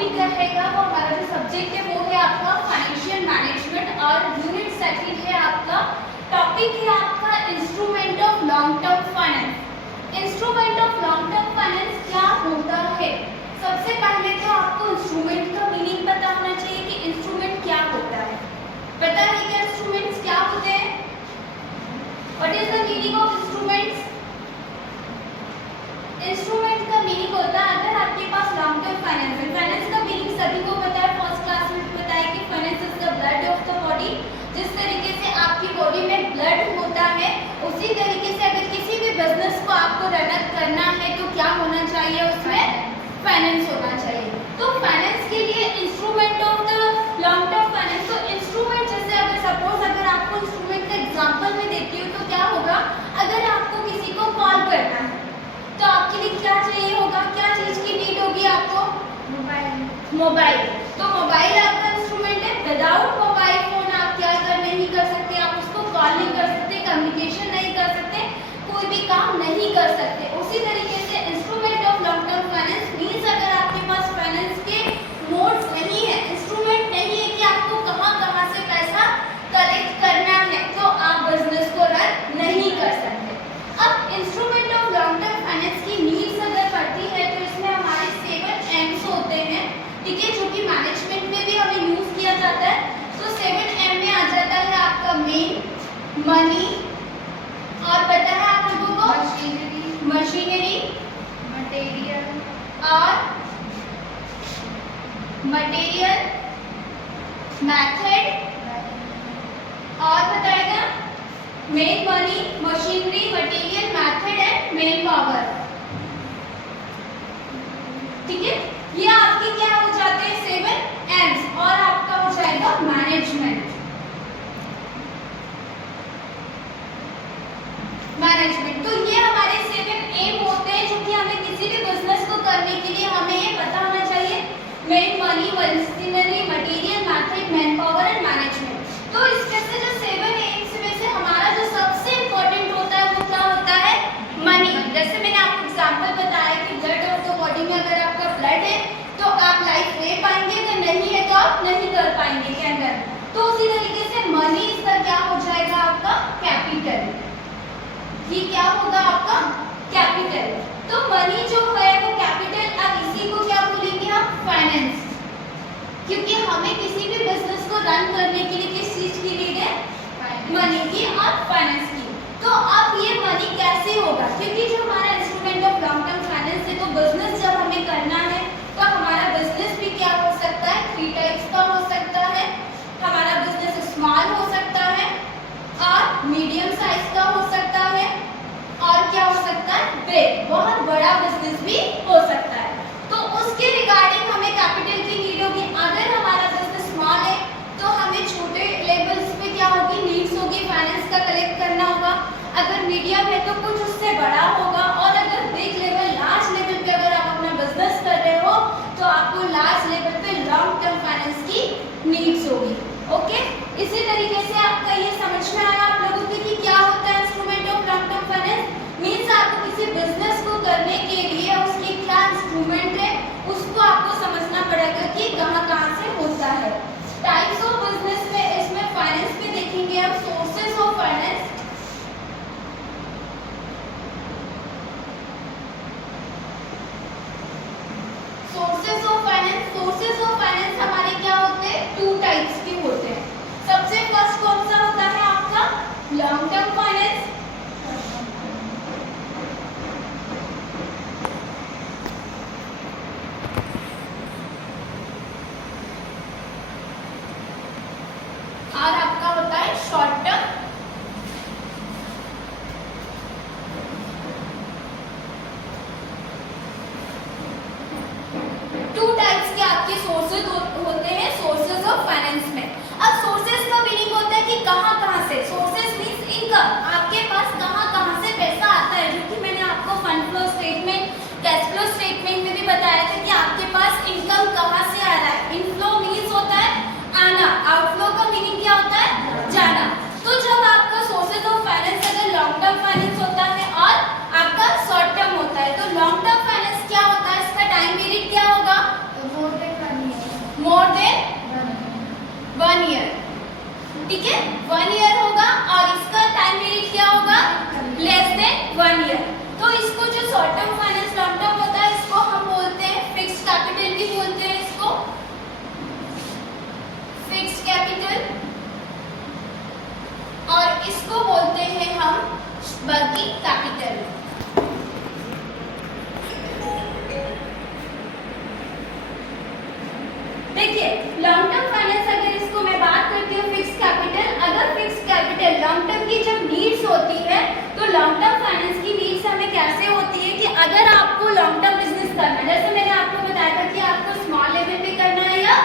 Topic रहेगा वो हमारा जो सब्जेक्ट है वो है आपका फाइनेंशियल मैनेजमेंट और यूनिट सेकंड है आपका टॉपिक है आपका instrument of long term finance. Instrument of long term finance क्या होता है? सबसे पहले तो आपको इंस्ट्रूमेंट का मीनिंग पता होना चाहिए कि इंस्ट्रूमेंट क्या होता है। पता है क्या इंस्ट्रूमेंट्स क्या होते हैं? What is the meaning of instruments? Instrument का मीनिंग होता है अगर आपके पास लॉन्ग टर्म फाइनेंस है। फाइनेंस का मीनिंग सभी को पता है, फर्स्ट क्लास में पता है कि finance is the blood of the body. जिस तरीके से आपकी बॉडी में ब्लड होता है उसी तरीके से अगर किसी भी बिजनेस को आपको रन करना है तो क्या होना चाहिए? उसमें फाइनेंस होना चाहिए। तो फाइनेंस के लिए instrument of the long term finance, तो इंस्ट्रूमेंट जैसे अगर सपोज अगर आपको इंस्ट्रूमेंट का एग्जांपल में देती हूँ तो क्या होगा, अगर आपको किसी को कॉल करना है तो आपके लिए क्या चाहिए होगा, क्या चीज की नीड होगी आपको? मोबाइल। तो मोबाइल आपका इंस्ट्रूमेंट है। विदाउट मोबाइल फोन आप क्या नहीं कर सकते, आप उसको कॉल नहीं कर सकते, कम्युनिकेशन नहीं कर सकते, कोई भी काम नहीं कर सकते। उसी तरीके से instrument of long term finance means अगर आपके पास फाइनेंस के मोड्स नहीं है, इंस्ट्रूमेंट नहीं है कि आपको कहाँ से पैसा कलेक्ट करना है, तो आप बिजनेस को रन नहीं कर सकते। अब instrument of long term finance की नीड्स अगर पड़ती है तो इसमें हमारे 7 एम्स होते हैं, ठीक है, जो कि मैनेजमेंट में भी हमें यूज किया जाता है। तो 7 एम में आ जाता है आपका मेन, मनी, और पता है आप लोगों को मशीनरी, मटेरियल, मेथड, और बताएगा main, money, machinery, material, method and main power. ठीक है, ये आपके क्या हो जाते हैं 7 एम्स, और आपका हो जाएगा मैनेजमेंट। तो ये हमारे 7 एम होते हैं जो कि हमें किसी भी बिजनेस को करने के लिए हमें ये पता होना चाहिए, main, money, machinery, material, method, man power and management. तो इसमें से जो 7 एम्स में से हमारा जो सबसे इंपॉर्टेंट होता है वो क्या होता है? मनी। जैसे मैंने आपको एग्जांपल बताया कि ब्लड ऑफ द बॉडी में अगर आपका ब्लड है तो आप लाइफ ले पाएंगे, अगर नहीं है तो आप नहीं कर पाएंगे के अंदर। तो उसी तरीके से मनी इसका क्या हो जाएगा आपका? कैपिटल। ये क्या होगा आपका? कैपिटल। तो मनी जो है वो कैपिटल, अब इसी को क्या बोलेंगे हम? फाइनेंस। क्योंकि हमें किसी भी बिजनेस को रन करने के लिए किस चीज की नीड है? मनी की और फाइनेंस की। तो अब ये मनी कैसे होगा? क्योंकि जो हमारा instrument of long term finance है, तो बिजनेस जब हमें करना है तो हमारा बिजनेस भी क्या हो सकता है? 3 टाइप्स का हो सकता है। हमारा बिजनेस स्मॉल हो सकता है और मीडियम साइज का हो सकता है, और क्या हो सकता है? बिग, बहुत बड़ा बिजनेस भी हो सकता है। तो उसके रिगार्डिंग हमें कैपिटल की नीड होगी। अगर हमारा बिजनेस स्मॉल है तो हमें छोटे लेवल्स पे क्या होगी? नीड्स होगी, फाइनेंस का कलेक्ट करना होगा। अगर मीडियम है तो कुछ उससे बड़ा होगा, और अगर बिग लेवल, लार्ज लेवल पे अगर आप अपना बिजनेस कर रहे हो तो आपको लार्ज लेवल पे लॉन्ग टर्म फाइनेंस की नीड्स होगी। ओके, इसी तरीके से आपका ये समझ में आया आप लोगों को कि क्या होता है instrument of long term finance? Means आपको किसी बिजनेस को करने के लिए उसकी क्या इंस्ट्रूमेंट है उसको आपको समझना पड़ेगा कि कहाँ से होता है। टाइप्स ऑफ बिजनेस में इसमें फाइनेंस में देखेंगे हम सोर्सेस ऑफ फाइनेंस। देखिए लॉन्ग टर्म फाइनेंस, अगर इसको मैं बात करती हूँ फिक्स कैपिटल, अगर फिक्स कैपिटल लॉन्ग टर्म की जब नीड्स होती है तो लॉन्ग टर्म फाइनेंस की नीड्स हमें कैसे होती है कि अगर आपको लॉन्ग टर्म बिजनेस करना है, जैसे मैंने आपको बताया था कि आपको स्मॉल लेवल पे करना है या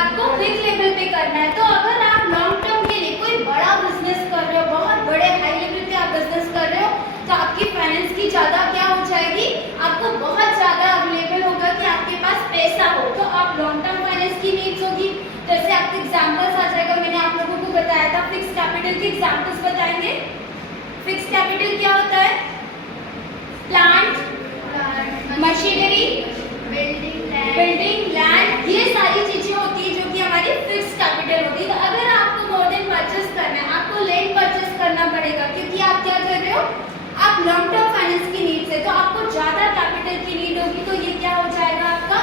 आपको बिग लेवल पे करना है, तो अगर आप लॉन्ग टर्म के लिए कोई बड़ा बिजनेस कर रहे हो, बहुत बड़े हाई लेवल पे आप बिजनेस कर रहे हो, तो आपकी फाइनेंस की ज़्यादा क्या हो जाएगी, आपको बहुत ज़्यादा अवेलेबल होगा कि आपके पास पैसा हो, तो आप लॉन्ग टर्म फाइनेंस की नीड्स होगी। जैसे आपके एग्जाम्पल्स आ जाएगा, मैंने आप लोगों को बताया था फिक्स कैपिटल के एग्जाम्पल्स बताएंगे। फिक्स कैपिटल क्या होता है, प्लांट, मशीनरी, बिल्डिंग, लैंड, ये सारी चीजें होती है जो कि हमारी फिक्स कैपिटल होती है। तो अगर आपको मोर देन परचेस करना है, आपको लैंड परचेस करना पड़ेगा, क्योंकि आप क्या कर रहे हो, आप लॉन्ग टर्म फाइनेंस की नीड से, तो आपको ज्यादा कैपिटल की नीड होगी, तो ये क्या हो जाएगा आपका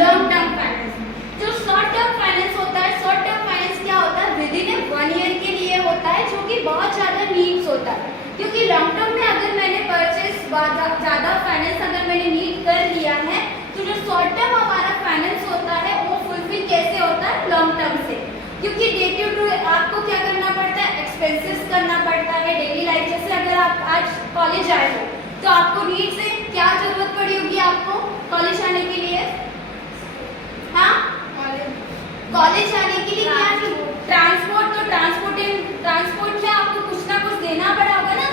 लॉन्ग टर्म फाइनेंस। जो शॉर्ट टर्म फाइनेंस होता है, शॉर्ट टर्म फाइनेंस क्या होता है, विद इन 1 ईयर के लिए होता है, जो कि बहुत ज्यादा नीड्स होता है, क्योंकि लॉन्ग टर्म में अगर मैंने परचेस ज्यादा फाइनेंस अगर मैंने नीड कर लिया है, तो जो शॉर्ट टर्म हमारा फाइनेंस होता है वो फुलफिल कैसे होता है, लॉन्ग टर्म से, क्योंकि डे टू डे आपको क्या करना पड़ता है, एक्सपेंसेस करना पड़ता है डेली लाइफ। जैसे अगर आप आज कॉलेज आए हो तो आपको नीड से क्या जरूरत पड़ी होगी, आपको कॉलेज आने के लिए, हाँ कॉलेज आने के लिए क्या, ट्रांसपोर्ट, तो ट्रांसपोर्ट में आपको कुछ ना कुछ देना पड़ा होगा ना,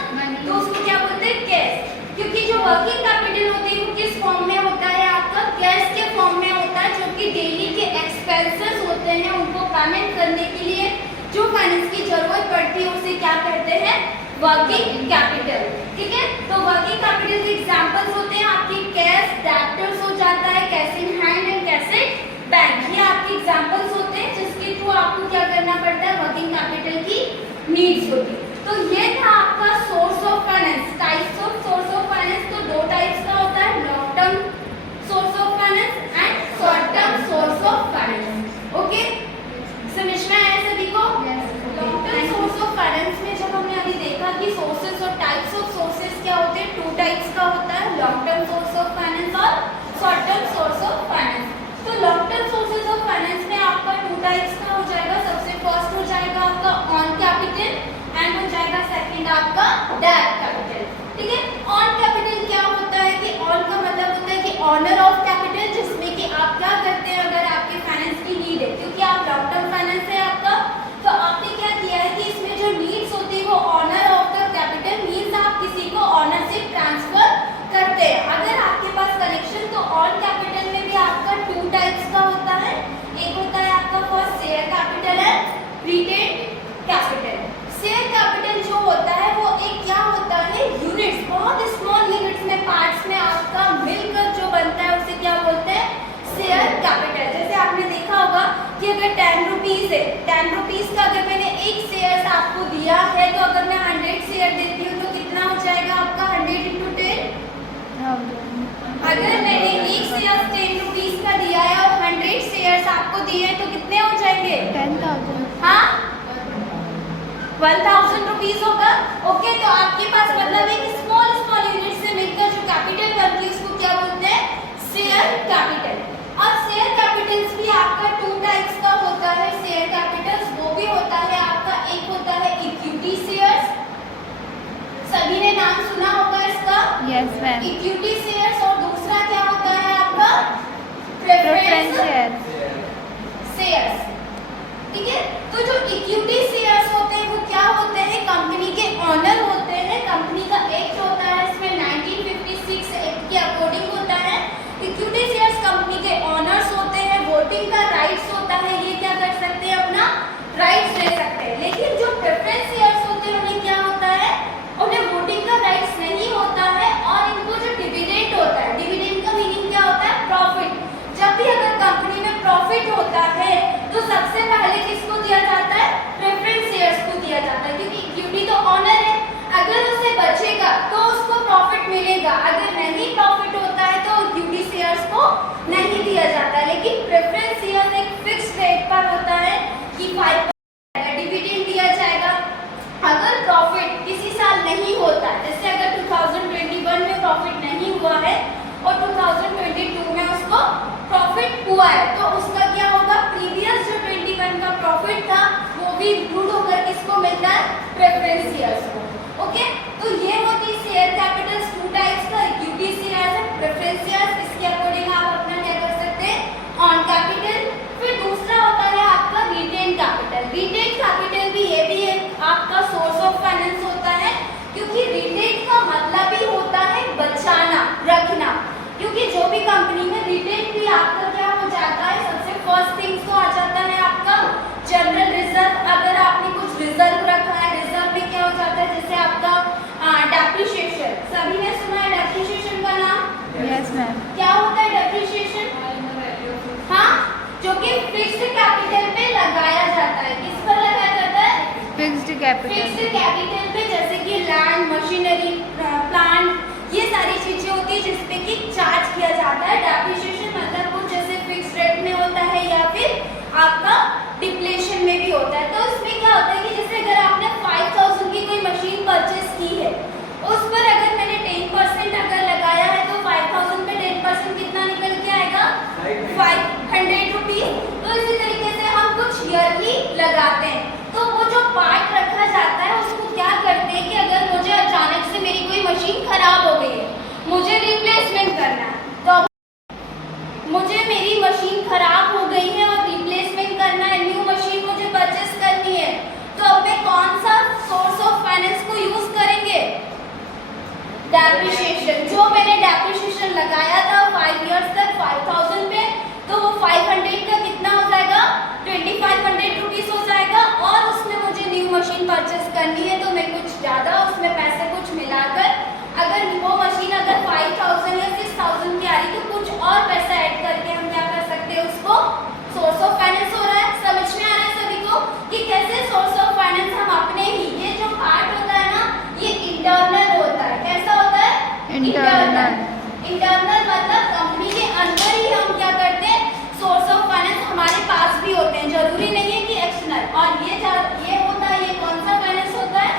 तो उसको क्या बोलते हैं, कैश, क्योंकि जो वर्किंग कैपिटल होती है वो किस फॉर्म में होता है, आपका कैश के फॉर्म में होता है, जो कि डेली के एक्सपेंसेस होते हैं उनको पेमेंट करने के लिए जो फाइनेंस की जरूरत पड़ती है उसे क्या कहते हैं, वर्किंग कैपिटल। ठीक है, तो वर्किंग कैपिटल के एग्जांपल्स होते हैं आपकी कैश, डेब्टर्स हो जाता है, cash in hand and cash bank, ये आपके एग्जांपल्स होते हैं जिसके थ्रू आपको क्या करना पड़ता है, वर्किंग कैपिटल की नीड्स होती है। तो ये था आपका source of finance, types of source of finance. तो दो टाइप्स का होता है, long term source of finance and short term source of finance. Okay, समझ में आया सभी को? Long term source of finance में जब हमने अभी देखा कि सोर्सेज और टाइप्स ऑफ सोर्सेज क्या होते हैं, 2 टाइप्स का होता है, long term source of finance और short term source of finance. तो long term sources of finance में आपका 2 टाइप्स का हो जाएगा। सबसे फर्स्ट हो जाएगा आपका ऑन कैपिटल एंड हो जाएगा सेकंड आपका डायरेक्ट कैपिटल। ठीक है, ऑन कैपिटल क्या होता है कि ऑन का मतलब होता है कि ऑनर ऑफ कैपिटल, जिसमें कि आप क्या करते हैं, अगर आपके फाइनेंस की नीड है, क्योंकि आप लॉन्ग टर्म फाइनेंस है आपका, तो आपने क्या किया है कि इसमें जो नीड्स होती है वो owner of the capital means आप किसी को ऑनरशिप ट्रांसफर करते हैं। अगर आपके पास कनेक्शन, तो ऑन कैपिटल में भी आपका 2 टाइप्स का होता है, एक होता है आपका first share capital and retained capital. Share capital जो होता है वो एक क्या होता है, यूनिट्स, बहुत स्मॉल यूनिट्स में, पार्ट्स में आपका मिलकर जो बनता है उसे क्या बोलते हैं, शेयर कैपिटल। जैसे आपने देखा होगा कि अगर 10 रुपीज है, 10 रुपीज का अगर मैंने एक शेयर आपको दिया है, तो अगर मैं 100 शेयर देती हूँ तो कितना हो जाएगा आपका 100 × 10। अगर मैंने एक शेयर 10 रुपीज का दिया है और 100 शेयर्स आपको दिए हैं तो कितने हो जाएंगे, 10,000। हाँ 1000 रुपीज होगा। ओके, तो आपके पास मतलब एक स्मॉल यूनिट से मिलकर जो कैपिटल बनती है उसको क्या बोलते हैं, शेयर कैपिटल। और शेयर कैपिटल्स भी आपका 2 टाइप्स का होता है, शेयर कैपिटल्स वो भी होता है आपका, एक होता है इक्विटी शेयर्स, सभी ने नाम सुना होगा इसका, यस मैम, इक्विटी शेयर्स, और दूसरा क्या होता है आपका प्रेफरेंस शेयर्स। ठीक है, तो जो इक्विटी शेयर्स होते हैं वो क्या होते हैं, कंपनी के ऑनर होते हैं, कंपनी का एक्ट होता है इसमें 1956 एक्ट के अकॉर्डिंग होता है। इक्विटी शेयर्स कंपनी के ऑनर्स होते हैं, वोटिंग का राइट्स होता है, ये क्या कर सकते हैं, अपना राइट्स ले सकते हैं। लेकिन जो प्रेफरेंस शेयर्स होते हैं उन्हें क्या होता है, उन्हें वोटिंग का राइट्स नहीं होता है, और इनको जो डिविडेंड होता है, डिविडेंड का मीनिंग क्या होता है, प्रॉफिट। जब भी अगर कंपनी में प्रॉफिट होता है तो सबसे पहले किसको दिया जाता है, प्रेफरेंस शेयर्स को दिया जाता है, क्योंकि इक्विटी तो ऑनर है, अगर उसे बचेगा तो उसको प्रॉफिट मिलेगा, अगर नहीं प्रॉफिट होता है तो इक्विटी शेयर्स को नहीं दिया जाता है। लेकिन प्रेफरेंस शेयर्स एक फिक्स रेट पर होता है कि 5% डिविडेंड दिया जाएगा। अगर प्रॉफिट किसी साल नहीं होता है, जैसे अगर 2021 में प्रॉफिट नहीं हुआ है और 2022 में उसको प्रॉफिट हुआ है, तो उसका क्या भी इंक्लूड होकर किसको मिलता है, प्रेफरेंस शेयर्स को। ओके, तो ये होती शेयर कैपिटल टू टाइप्स का, equity shares and preference shares. इसके अकॉर्डिंग आप अपना क्या कर सकते हैं, ऑन कैपिटल। फिर दूसरा होता है आपका रिटेन कैपिटल। रिटेन कैपिटल भी ये भी एक आपका सोर्स ऑफ फाइनेंस होता है, क्योंकि रिटेन का मतलब ही होता है बचाना, रखना। क्योंकि जो भी कंपनी में रिटेन भी आपका क्या हो जाता है, सबसे फर्स्ट थिंग तो आ जाता है आपका जनरल रिजर्व। अगर आपने कुछ रिजर्व रखा है, रिजर्व में क्या हो जाता है, जैसे आपका डेप्रिसिएशन, सभी ने सुना है डेप्रिसिएशन का नाम? Yes ma'am. क्या होता है डेप्रिसिएशन? हाँ, जो कि फिक्स्ड कैपिटल पे लगाया जाता है। किस पर लगाया जाता है? Fixed capital. फिक्स्ड कैपिटल पे, जैसे कि लैंड, मशीनरी, प्लांट, ये सारी चीजें होती है जिसपे कि चार्ज किया जाता है। डेप्रिसिएशन मतलब कुछ जैसे फिक्स्ड रेट में होता है या फिर आपका डिप्लेशन में भी होता है। तो इसमें क्या होता है कि जैसे अगर आपने 5000 की कोई मशीन परचेस की है, उस पर अगर मैंने 10% अगर लगाया है, तो 5000 पे 10% कितना निकल के आएगा, 500 रुपीज। तो इसी तरीके से हम कुछ ईयरली लगाते हैं। तो वो जो पार्ट रखा जाता है उसको क्या करते हैं कि अगर मुझे अचानक से मेरी कोई मशीन खराब हो गई है, मुझे रिप्लेसमेंट करना है, तो मुझे मेरी मशीन खराब हो गई है और रिप्लेसमेंट करना है, न्यू मशीन मुझे परचेस करनी है, तो अब मैं कौन सा सोर्स ऑफ फाइनेंस को यूज करेंगे, डेप्रिसिएशन। जो मैंने डेप्रिसिएशन लगाया था 5 इयर्स तक 5000 पे, तो वो 500 का कितना हो जाएगा, 2500 रुपीज हो जाएगा। और उसमें मुझे न्यू मशीन परचेस करनी है, तो मैं कुछ ज़्यादा उसमें पैसे कुछ मिलाकर, अगर वो मशीन अगर 5000 या 6000 की आ रही, तो कुछ और पैसा ऐड करके हम क्या कर सकते हैं, उसको सोर्स ऑफ फाइनेंस हो रहा है। समझ में आ रहा है सभी को कि कैसे सोर्स ऑफ फाइनेंस हम अपने ही, ये जो पार्ट होता है ना, ये इंटरनल होता है। कैसा होता है, इंटरनल। इंटरनल मतलब कंपनी के अंदर ही हम क्या करते हैं, सोर्स ऑफ फाइनेंस हमारे पास भी होते हैं, जरूरी नहीं है कि एक्सटर्नल। और ये होता है, ये कौन सा फाइनेंस होता है,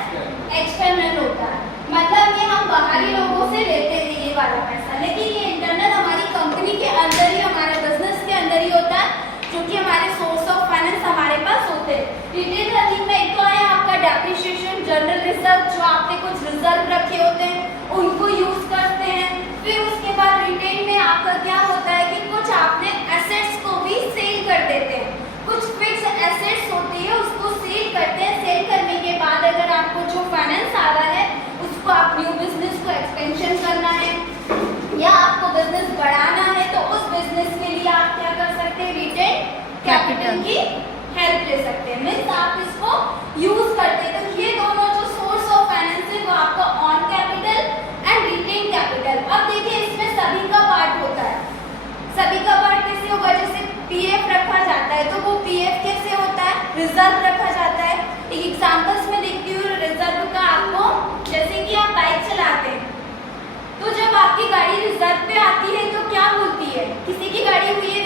एक्सटर्नल होता है। मतलब ये हम बाहरी लोगों से लेते हैं ये वाला पैसा, लेकिन ये इंटरनल हमारी कंपनी के अंदर ही, हमारे बिजनेस के अंदर ही होता है, जो कि हमारे सोर्स ऑफ फाइनेंस हमारे पास होते हैं। रिटेन अर्निंग में एक तो आया आपका डेप्रिसिएशन, जनरल रिजर्व, जो आपने कुछ रिजर्व रखे होते हैं उनको यूज करते हैं। फिर उसके बाद रिटेन में आपका क्या होता है कि कुछ आपने एसेट्स को भी सेल कर देते हैं, कुछ फिक्स एसेट्स होती है उसको सेल करते हैं। सेल करने के बाद अगर आपको जो फाइनेंस आ रहा है उसको आप न्यू बिजनेस को एक्सपेंशन करना है या आपको बिजनेस बढ़ाना है, तो उस बिजनेस के लिए आप क्या कर सकते हैं, रिटेन कैपिटल की हेल्प ले सकते हैं, मीन्स आप इसको यूज करते हैं। तो ये दोनों जो सोर्स ऑफ फाइनेंस है वो आपका own capital and retain capital. अब देखिए इसमें सभी का पार्ट होता है। सभी का पार्ट कैसे होगा, जैसे पीएफ रखा जाता है, तो वो पीएफ कैसे होता है, रिजर्व रखा जाता है। एक एग्जांपल्स में देखती हूँ रिजर्व का आपको, जैसे कि आप बाइक चलाते हैं, तो जब आपकी गाड़ी रिजर्व पे आती है तो क्या बोलती है, किसी की गाड़ी हुई है